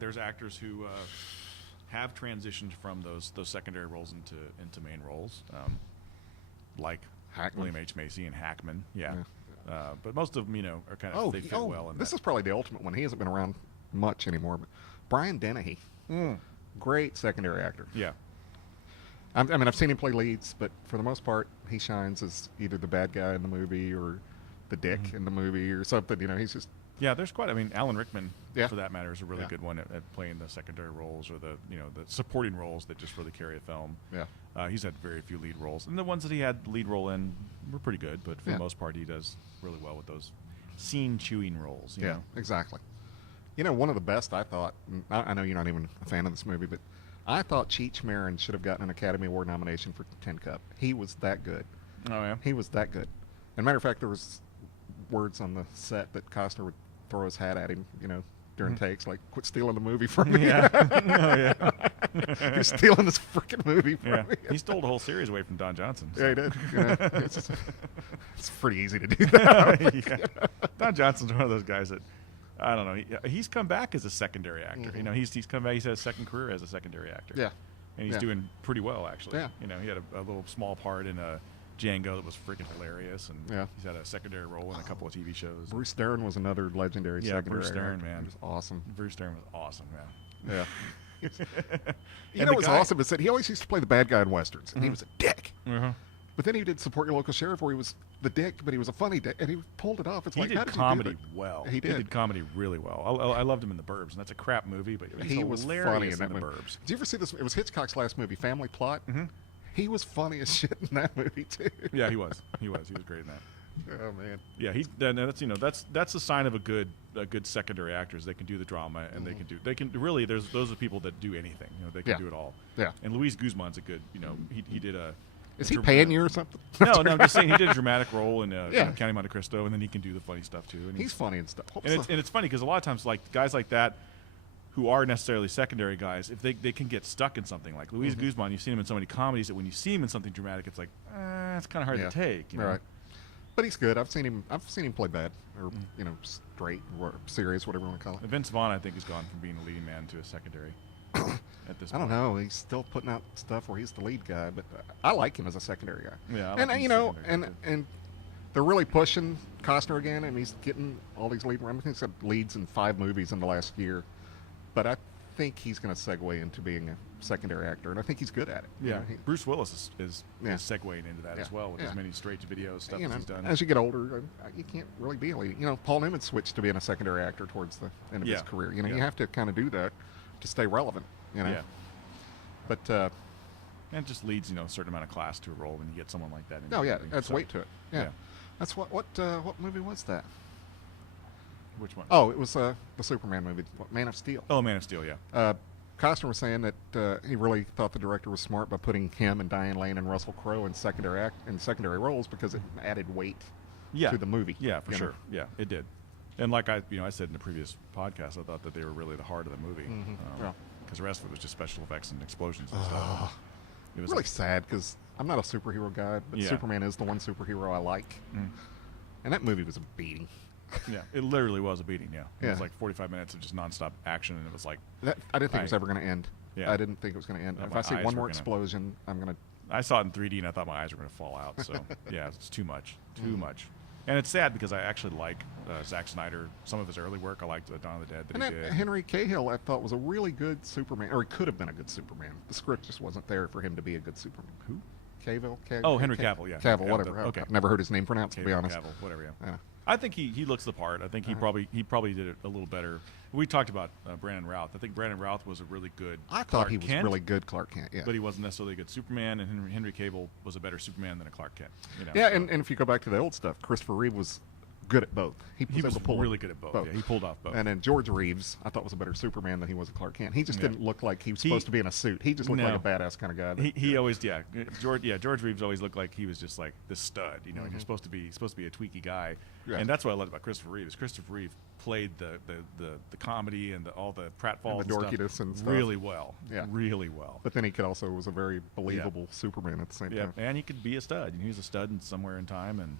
there's actors who have transitioned from those secondary roles into main roles, like Hackman. William H. Macy and Hackman. Yeah. Yeah. But most of them, are kind of they fit well in this that. is probably the ultimate one. He hasn't been around much anymore, but Brian Dennehy, great secondary actor. Yeah. I mean, I've seen him play leads, but for the most part, he shines as either the bad guy in the movie or the dick in the movie or something. He's just Yeah, there's quite. I mean, Alan Rickman, Yeah. for that matter, is a really Yeah. good one at playing the secondary roles or the supporting roles that just really carry a film. yeah. He's had very few lead roles, and the ones that he had lead role in were pretty good. But for Yeah. the most part, he does really well with those scene chewing roles. You Yeah, know? exactly. One of the best I thought, and I know you're not even a fan of this movie, but I thought Cheech Marin should have gotten an Academy Award nomination for Tin Cup. He was that good. Oh yeah. He was that good. And matter of fact, there was words on the set that Costner would throw his hat at him, during takes, like, quit stealing the movie from me. Yeah. Oh yeah. You're stealing this freaking movie from Yeah. me. He stole the whole series away from Don Johnson. Yeah, he so. did. It's pretty easy to do that. Yeah. Don Johnson's one of those guys that I don't know. He's come back as a secondary actor. He's come back. He's had a second career as a secondary actor. Yeah. And he's Yeah. doing pretty well actually. Yeah. He had a little small part in Django that was freaking hilarious, and Yeah. he's had a secondary role in a couple of TV shows. Bruce Dern was another legendary Yeah, secondary Bruce Dern, actor. man. He was awesome. Bruce Dern was awesome, man. Yeah. And the What's guy- awesome is that he always used to play the bad guy in westerns, and he was a dick. Uh-huh. But then he did Support Your Local Sheriff, where he was the dick, but he was a funny dick, and he pulled it off. It's He like, did how did comedy you do that? well. He did. comedy really well. I loved him in The Burbs, and that's a crap movie, but he's He was hilarious funny in that The movie. Burbs. Did you ever see this? It was Hitchcock's last movie, Family Plot. He was funny as shit in that movie too. Yeah, he was. He was great in that. Oh man. Yeah, that's a sign of a good secondary actors. They can do the drama, and they can really. Those are people that do anything. They can Yeah. do it all. Yeah. And Luis Guzman's a good. He did a. Is he paying you or something? No, I'm just saying he did a dramatic role in Yeah. County Monte Cristo, and then he can do the funny stuff too. And He's funny and stuff. and it's funny because a lot of times, like guys like that, who are necessarily secondary guys, if they can get stuck in something like Luis Guzman, you've seen him in so many comedies that when you see him in something dramatic, it's like it's kind of hard to take. You know? Right. But he's good. I've seen him play bad or straight or serious, whatever you want to call it. Vince Vaughn, I think, has gone from being a leading man to a secondary. At this I point. don't know. He's still putting out stuff where he's the lead guy, but I like him as a secondary guy. Yeah, I like and him as a secondary guy, and they're really pushing Costner again, and he's getting all these lead. I think he's got leads in 5 movies in the last year. But I think he's going to segue into being a secondary actor, and I think he's good at it. Yeah, You know, Bruce Willis is Yeah. segueing into that as well with his many straight-to-video stuff you that know, he's done. as you get older, you can't really be a lead. You know, Paul Newman switched to being a secondary actor towards the end of his career. You know, you have to kind of do that to stay relevant. You know, Yeah. but And it just leads, a certain amount of class to a role when you get someone like that. In oh your yeah, movie. adds So, weight to it. Yeah, yeah. that's what movie was that? Which one? Oh, it was the Superman movie, Man of Steel. Oh, Man of Steel, yeah. Costner was saying that he really thought the director was smart by putting him and Diane Lane and Russell Crowe in secondary roles because it added weight to the movie. Yeah, for you sure. know? Yeah, it did. And like I said in the previous podcast, I thought that they were really the heart of the movie. Yeah. Because the rest of it was just special effects and explosions and stuff. It was Really sad because I'm not a superhero guy, but Yeah. Superman is the one superhero I like. And that movie was a beating. yeah, it literally was a beating. Yeah, it Yeah. was like 45 minutes of just nonstop action, and it was like I didn't think it was ever going to end. Yeah. I didn't think it was going to end. Yeah, If my I see eyes one were more gonna- explosion, I'm going to. I saw it in 3D, and I thought my eyes were going to fall out. So yeah, it's too much, too much. And it's sad because I actually like Zack Snyder. Some of his early work, I liked Dawn of the Dead that And he that did. Henry Cahill, I thought, was a really good Superman, or he could have been a good Superman. The script just wasn't there for him to be a good Superman. Who? Cavill? Oh, Henry Cavill, yeah. Cavill, Yeah, whatever. okay. I've never heard his name pronounced, to be honest. Cavill, whatever. Yeah. Yeah. I think he looks the part. I think he probably did it a little better. We talked about Brandon Routh. I think Brandon Routh was a really good. I thought Clark he was Kent, really good Clark Kent, yeah. but he wasn't necessarily a good Superman. And Henry Cavill was a better Superman than a Clark Kent. Yeah, so and if you go back to the old stuff, Christopher Reeve was good at both. he able was to pull really good at both. Yeah, he pulled off both. And then George Reeves, I thought was a better Superman than he was a Clark Kent. He just didn't look like he was supposed to be in a suit. He just looked like a badass kind of guy. He always George Reeves always looked like he was just like this stud. And he's supposed to be a tweaky guy. Yeah. And that's what I loved about Christopher Reeve. Christopher Reeve played the comedy and all the pratfalls And the and dorkiness stuff and stuff. really well. Yeah. Really well. But then he was a very believable Superman at the same Yeah, time. and he could be a stud. He was a stud somewhere in time, and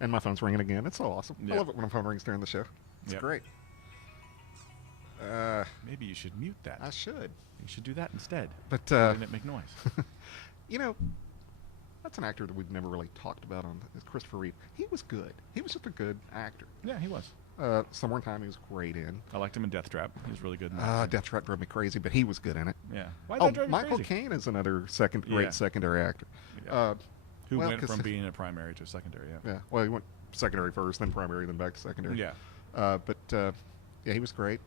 And my phone's ringing again. It's so awesome. I Yeah. love it when my phone rings during the show. It's Yep. great. maybe you should mute that. I should. You should do that instead. But, Why didn't it make noise? That's an actor that we've never really talked about is Christopher Reeve. He was good. He was just a good actor. Yeah, he was. Somewhere in Time he was great in. I liked him in Death Trap. He was really good in that. Death Trap drove me crazy, but he was good in it. Yeah. Why did that drive you Michael crazy? Caine is another great secondary actor. Yeah. Who well, went 'cause- from being a primary to a secondary, yeah. Yeah, well, he went secondary first, then primary, then back to secondary. Yeah. But he was great.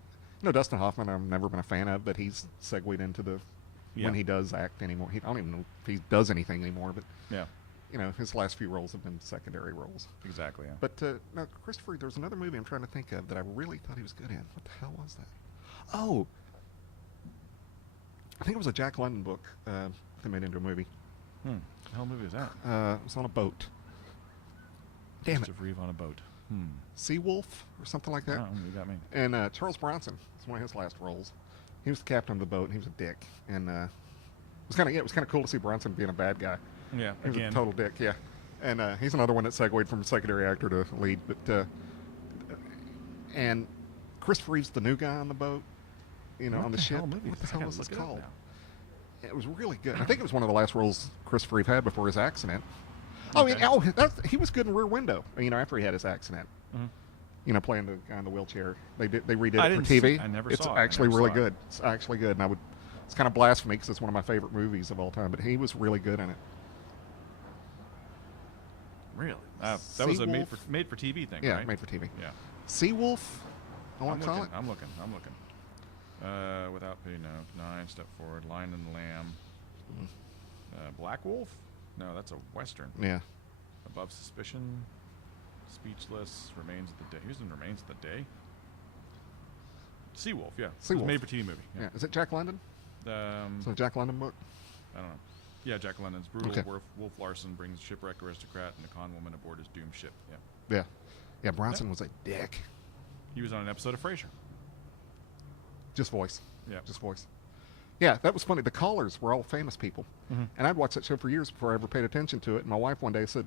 Dustin Hoffman, I've never been a fan of, but he's segued into when he does act anymore. I don't even know if he does anything anymore, but Yeah. His last few roles have been secondary roles. Exactly, yeah. But no, Christopher, there's another movie I'm trying to think of that I really thought he was good in. What the hell was that? Oh, I think it was a Jack London book they made into a movie. The hell movie is that? It was on a boat. Damn it. Christopher Reeve on a boat. Seawolf or something like that. Oh, you got me. And Charles Bronson, it's one of his last roles. He was the captain of the boat, and he was a dick. And it was kind of cool to see Bronson being a bad guy. Yeah, He was again. a total dick, yeah. And he's another one that segued from secondary actor to lead. But and Christopher Reeve's the new guy on the boat, on the ship. What the hell was this called? It was really good. I think it was one of the last roles Christopher Reeve had before his accident. Okay. He was good in Rear Window. After he had his accident. Playing the guy in the wheelchair. They redid it for TV. I never it's saw it. actually really good. It's actually good, and it's kind of blasphemy because it's one of my favorite movies of all time. But he was really good in it. Really? That was a made for TV thing, Yeah, right? made for TV. Yeah. Seawolf, I want to call it. I'm looking. Without pay, no. 9, step forward. Lion and the Lamb. Black Wolf? No, that's a Western. Yeah. Above Suspicion. Speechless. Remains of the Day. Who's in Remains of the Day? Seawolf, yeah. It was Seawolf. made for TV movie. Yeah. Is it Jack London? Is it a Jack London book? I don't know. Yeah, Jack London's brutal Okay. Wolf Larson brings shipwreck aristocrat and a con woman aboard his doomed ship. Yeah. Yeah. Yeah, Bronson was a dick. He was on an episode of Frasier. Just voice. Yeah. Just voice. Yeah, that was funny. The callers were all famous people. And I'd watched that show for years before I ever paid attention to it. And my wife one day said,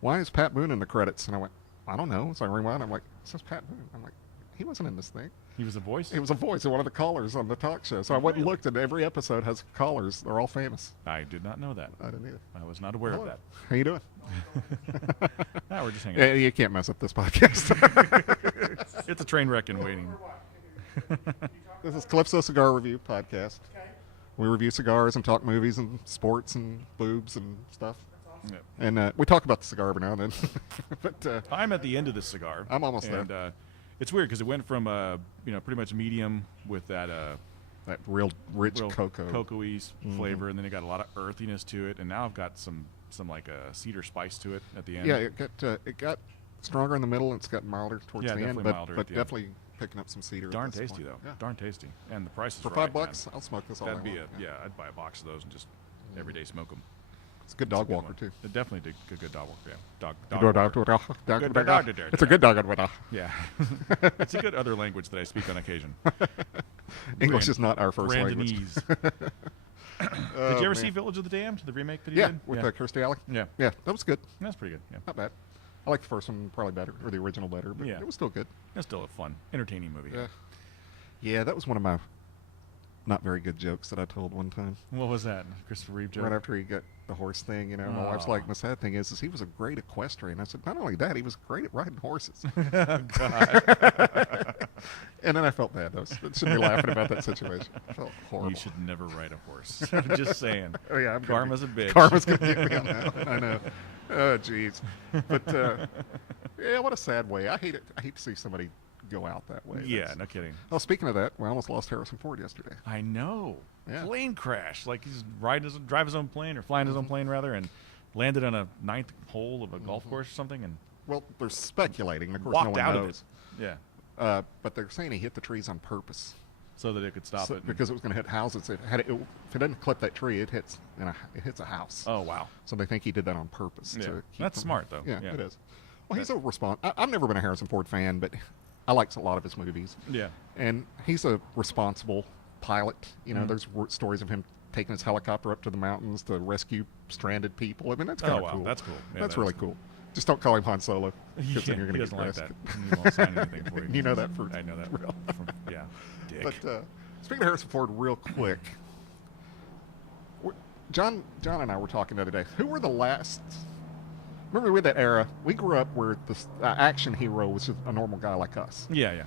"Why is Pat Boone in the credits?" And I went, "I don't know." So I rewound. I'm like, "It says Pat Boone." I'm like, "He wasn't in this thing." He was a voice? He was a voice of one of the callers on the talk show. So I went and looked, and every episode has callers. They're all famous. I did not know that. I didn't either. I was not aware of that. How you doing? We're just hanging Yeah, out. you can't mess up this podcast. It's a train wreck in waiting. This is Calypso Cigar Review Podcast. We review cigars and talk movies and sports and boobs and stuff. Yep. And we talk about the cigar every now and then. But I'm at the end of this cigar. I'm almost and, there. It's weird because it went from pretty much medium with that That real rich real cocoa. cocoa-y flavor, and then it got a lot of earthiness to it, and now I've got some like a cedar spice to it at the end. Yeah, it got stronger in the middle and it's got milder towards Yeah, the end. definitely But, milder at but the end. definitely picking up some cedar. Darn at this tasty point. though. Yeah. Darn tasty, and the price is For right, $5, man. I'll smoke this all That'd I be want. yeah, I'd buy a box of those and just every day smoke them. It's a good dog walker too. It definitely did good dog walker. Yeah, It's a good dog walker. Yeah, it's a good other language that I speak on occasion. English is not our first language. Brandonese. Did you ever see Village of the Damned, the remake that he Yeah, did? with Kirstie Alley. Yeah. Yeah, that was good. That's pretty good. Yeah, Not bad. I like the first one probably better, or the original better, but Yeah. it was still good. it's still a fun, entertaining movie. Yeah, that was one of my not very good jokes that I told one time. What was that? Christopher Reeve joke? Right after he got the horse thing, you know, my wife's like, the sad thing is he was a great equestrian. I said, not only that, he was great at riding horses. God. And then I felt bad. I shouldn't be laughing about that situation. I felt horrible. You should never ride a horse. Just saying. Oh yeah, Karma's a bitch. Karma's gonna get me on that one. I know. Oh jeez. But yeah, what a sad way. I hate it. I hate to see somebody go out that way. Yeah, That's- no kidding. Oh, speaking of that, we almost lost Harrison Ford yesterday. I know. Yeah. Plane crash. Like he's driving his own plane, or flying his own plane rather, and landed on a ninth hole of a golf course or something, and Well, they're speculating. Of course, walked no one out knows. of it. Yeah. But they're saying he hit the trees on purpose. So that it could stop So- it. and- because it was going to hit houses. If it didn't clip that tree, it hits a house. Oh wow. So they think he did that on purpose. Yeah. To keep That's them- smart, though. Yeah, Yeah. it is. Well, he's a I've never been a Harrison Ford fan, but I like a lot of his movies. Yeah. And he's a responsible pilot. You know, Mhm. there's stories of him taking his helicopter up to the mountains to rescue stranded people. I mean, that's kind Oh of wow, cool. that's cool. Yeah, That's that really is cool. Just don't call him Han Solo. 'Cause Yeah, then you're he going to doesn't get like arrested. that. He won't sign anything for you. You know that for I know that. real. Yeah. Dick. But speaking of Harrison Ford, real quick, John and I were talking the other day. Who were the last? Remember, with that era, we grew up where the action hero was just a normal guy like us, Yeah.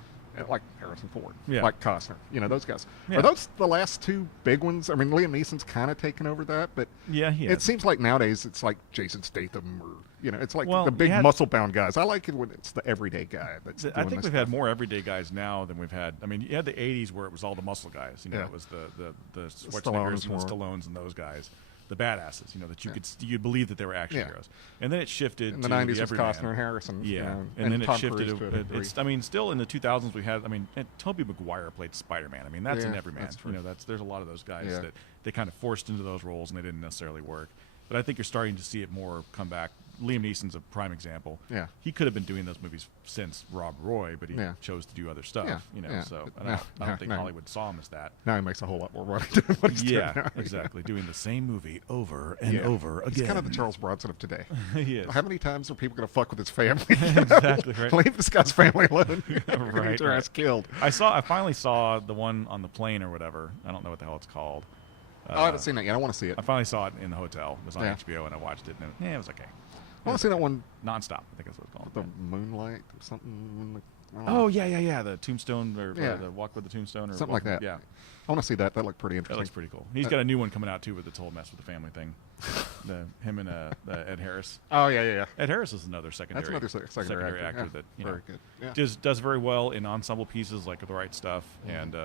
like Harrison Ford, Yeah. like Costner. You know, those guys. Yeah. Are those the last two big ones? I mean, Liam Neeson's kind of taken over that, but Yeah. He it is. seems like nowadays it's like Jason Statham, or it's like Well, the big you had- muscle-bound guys. I like it when it's the everyday guy. That's I doing think this we've had stuff. more everyday guys now than we've had. I mean, you had the '80s where it was all the muscle guys. You know, Yeah. it was the Schwarzeneggers Stallones and the more. Stallones and those guys, the badasses. You know, that Yeah. you'd believe that they were action Yeah. heroes. And then it shifted In the to 90s the was everyman. Costner and Harrison. Yeah, and and then it Tom shifted. Cruise to a degree. It's, I mean, still in the 2000s we had. I mean, and Tobey Maguire played Spider-Man. I mean, that's Yeah, an everyman. that's true. You know, there's a lot of those guys Yeah. that they kind of forced into those roles and they didn't necessarily work. But I think you're starting to see it more come back. Liam Neeson's a prime example. Yeah. He could have been doing those movies since Rob Roy, but he Yeah. chose to do other stuff. Yeah, You know, yeah. so But I don't no, think no. Hollywood saw him as that. Now he makes a whole lot more money than what he's doing Yeah, now. exactly. Doing the same movie over and Yeah. over again. He's kind of the Charles Bronson of today. He is. How many times are people going to fuck with his family? Exactly, right. Leave this guy's family alone. Right, Get your right. ass killed. I finally saw the one on the plane or whatever. I don't know what the hell it's called. I haven't seen that yet. I want to see it. I finally saw it in the hotel. It was on Yeah. HBO, and I watched it, and it was okay. I want to see that one, Nonstop, I think that's what it's called. the Moonlight or something. I don't know. Oh yeah. The Tombstone or Yeah. the Walk with the Tombstone or Something like that. Yeah, I want to see that. That looked pretty that interesting. looks pretty cool. He's got a new one coming out too with the whole mess with the family thing. Him and Ed Harris. Oh, yeah. Ed Harris is another secondary. That's another secondary actor Yeah, that very good. Yeah. does very well in ensemble pieces like The Right Stuff, and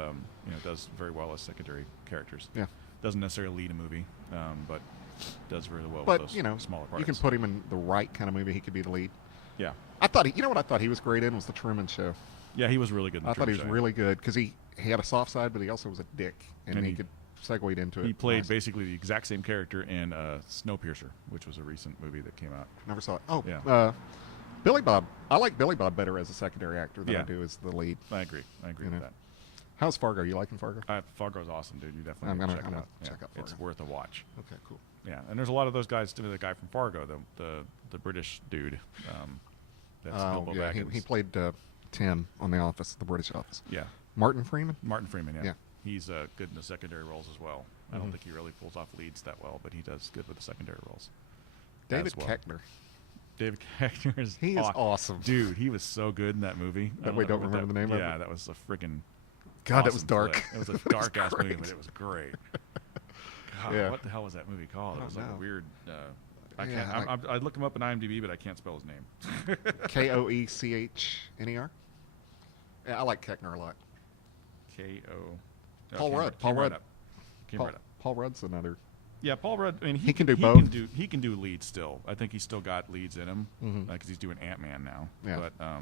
does very well as secondary characters. Yeah. Doesn't necessarily lead a movie, but does really well with But, those smaller parts. you can put him in the right kind of movie. He could be the lead. Yeah. I thought what I thought he was great in was The Truman Show. Yeah, he was really good in the I thought he Truman was Show. really good because he had a soft side, but he also was a dick, and And he he- could segue into it. He played nicely. basically the exact same character in Snowpiercer, which was a recent movie that came out. Never saw it. Oh, Yeah. Billy Bob. I like Billy Bob better as a secondary actor than I Yeah. do as the lead. I agree You with know. that. How's Fargo? You liking Fargo? Fargo's awesome, dude. You definitely I'm need to gonna- check I'm it gonna out. check Yeah, out it's Fargo. worth a watch. Okay, cool. Yeah, and there's a lot of those guys too. The guy from Fargo, the British dude. That's Bilbo yeah, Baggins. he played Tim on The Office, the British Office. Yeah, Martin Freeman. Martin Freeman. Yeah, Yeah. He's good in the secondary roles as well. I don't Mhm. think he really pulls off leads that well, but he does good with the secondary roles. David as well. Koechner. David Koechner is He is awesome. dude. He was so good in that movie. That we don't remember the name of Yeah, it? that was a freaking God, that was awesome dark. flick. It was a dark ass movie, but it was great. God, Yeah. what the hell was that movie called? It was like a weird. I Yeah, can't. I looked him up in IMDb, but I can't spell his name. Koechner. Yeah, I like Keckner a lot. K-O. Paul Rudd. Came right up. Paul Rudd's another. Yeah, Paul Rudd. I mean, He can do both. He can do leads still. I think he's still got leads in him because he's doing Ant-Man now. Yeah. But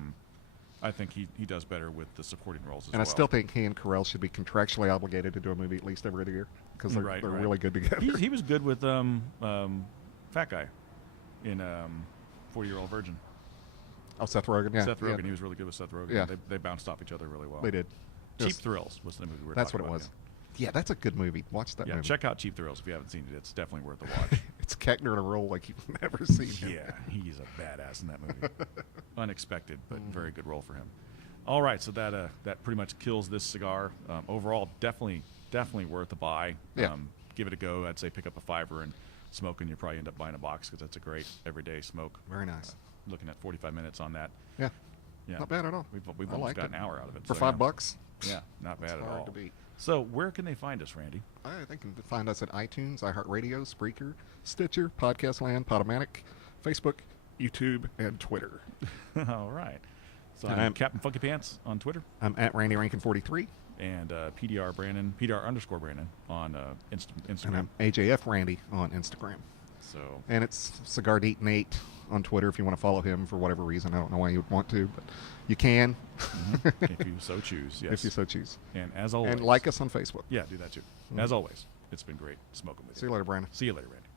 I think he does better with the supporting roles as And well. I still think he and Carell should be contractually obligated to do a movie at least every other year because they're really good together. He was good with Fat Guy in 40-Year-Old Virgin. Oh, Seth Rogen. Yeah, Seth Rogen. Yeah. He was really good with Seth Rogen. Yeah. They bounced off each other really well. They did. Cheap Thrills was the movie we were That's talking what it about. was. Yeah, that's a good movie. Watch that Yeah, movie. check out Cheap Thrills if you haven't seen it. It's definitely worth a watch. It's Keckner in a role like you've never seen him. Yeah, he's a badass in that movie. Unexpected, but very good role for him. All right, so that pretty much kills this cigar. Overall, definitely worth a buy. Yeah. Give it a go. I'd say pick up a $5 and smoke, and you'll probably end up buying a box because that's a great everyday smoke. Very nice. Looking at 45 minutes on that. Yeah. Yeah, Not bad at all. We've I almost liked got it. an hour out of it. For so, $5. Yeah, not bad It's at hard all. to beat. So where can they find us, Randy? They can find us at iTunes, iHeartRadio, Spreaker, Stitcher, Podcast Land, Podomatic, Facebook, YouTube, and Twitter. All right. So And I'm Captain Funky Pants on Twitter. I'm at Randy Rankin 43. And PDR _Brandon on Instagram. And I'm AJF Randy on Instagram. So And it's Cigar Deet Nate on Twitter if you want to follow him for whatever reason. I don't know why you would want to, but you can. if you so choose, yes. If you so choose. And as always. And like us on Facebook. Yeah, do that too. As always, it's been great smoking with you. See you later, Brandon. See you later, Randy.